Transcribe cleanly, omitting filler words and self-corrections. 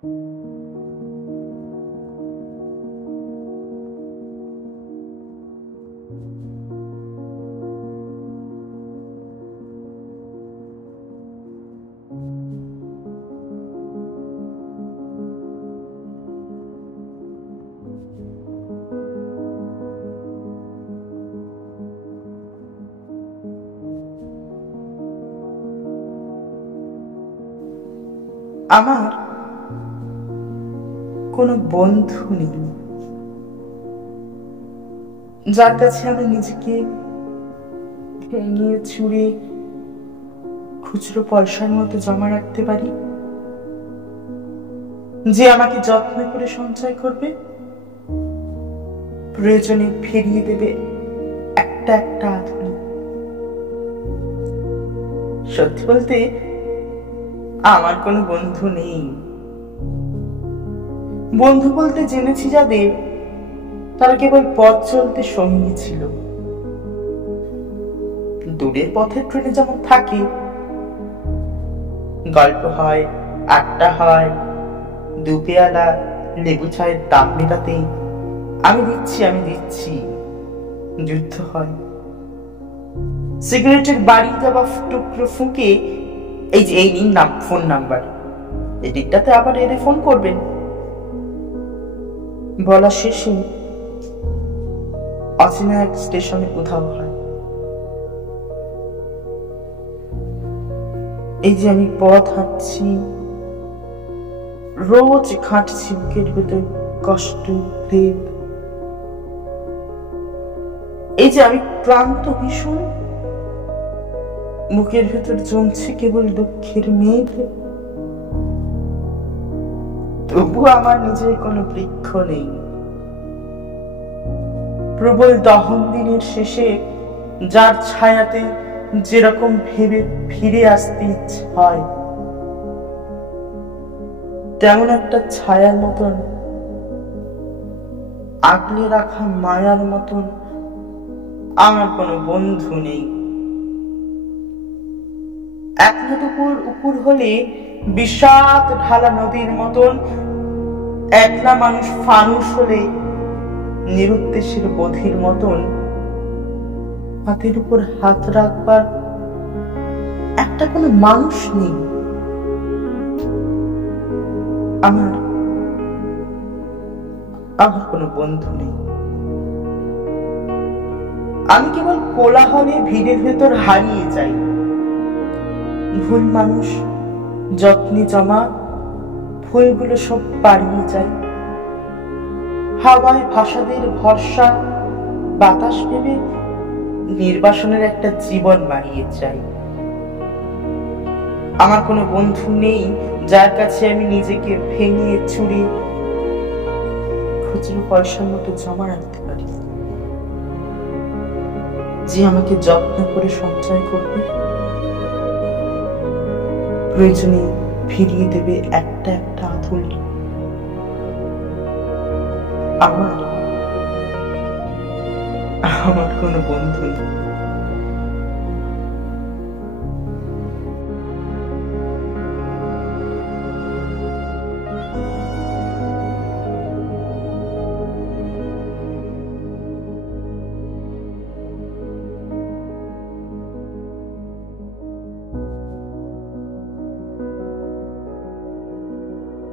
আমার কোনো বন্ধু নেই যার কাছে আমি নিজেকে ভেঙে চুরে খুচরো পয়সার মতো জমা রাখতে পারি, যে আমাকে যত্ন করে সঞ্চয় করবে, প্রয়োজনে ফিরিয়ে দেবে একটা একটা আধুলি। সত্যি বলতে আমার কোনো বন্ধু নেই। বন্ধু বলতে জেনেছি যাদের, তারা কেবল পথ চলতে সঙ্গী ছিল। দূরের পথের ট্রেনে যেমন থাকে, গল্প হয়, আড্ডা হয়, দুপেয়ালা লেবু চায়ের দাম মেটাতে আমি দিচ্ছি যুদ্ধ হয়। সিগারেটের বাড়ি দেওয়া টুকরো ফুঁকে এই যে এই নিন ফোন নাম্বার, এই দিকটাতে আবার এলে ফোন করবেন বলা শেষে অচেনা এক স্টেশনে উধাও হয়। এই যে আমি পথ হাঁটছি, রোজ খাটছি বুকের ভেতর কষ্ট ভেদ। এই যে আমি ক্লান্ত ভীষণ, বুকের ভেতর জমছে কেবল দুঃখের মেঘ। তবু আমার নিজের কোনো বৃক্ষ নেই। প্রবল দহন দিনের শেষে যার ছায়াতে যেরকম ভেবে ফিরে আসতে ইচ্ছে হয়, তেমন একটা ছায়ার মতন, আগলে রাখা মায়ার মতন আমার কোনো বন্ধু নেই। একলা দুপুর উপর হলে বিষাদ ঢালা নদীর মতন, একলা মানুষ ফানুস হলে নিরুদ্দেশের বধির মতন, হাতের উপর হাত রাখবার একটা কোনো মানুষ নেই। আমার কোনো বন্ধু নেই। আমি কেবল কোলাহলে ভিড়ের ভেতর হারিয়ে যাই। ভুল মানুষ যত্নে জমা ফুলগুলো সব পাড়িয়ে যায়। হাওয়ায় ভাষাদের ভরসা বাতাস ভেবে নির্বাসনের একটা জীবন মারিয়ে চাই। আমার কোনো বন্ধু নেই যার কাছে আমি নিজেকে ভেঙে চুরে খুচরো পয়সার মতো জমা রাখতে পারি, যে আমাকে যত্ন করে সঞ্চয় করবে, প্রয়োজনে ফিরিয়ে দেবে একটা একটা আধুলি। আমার কোনো বন্ধু নেই।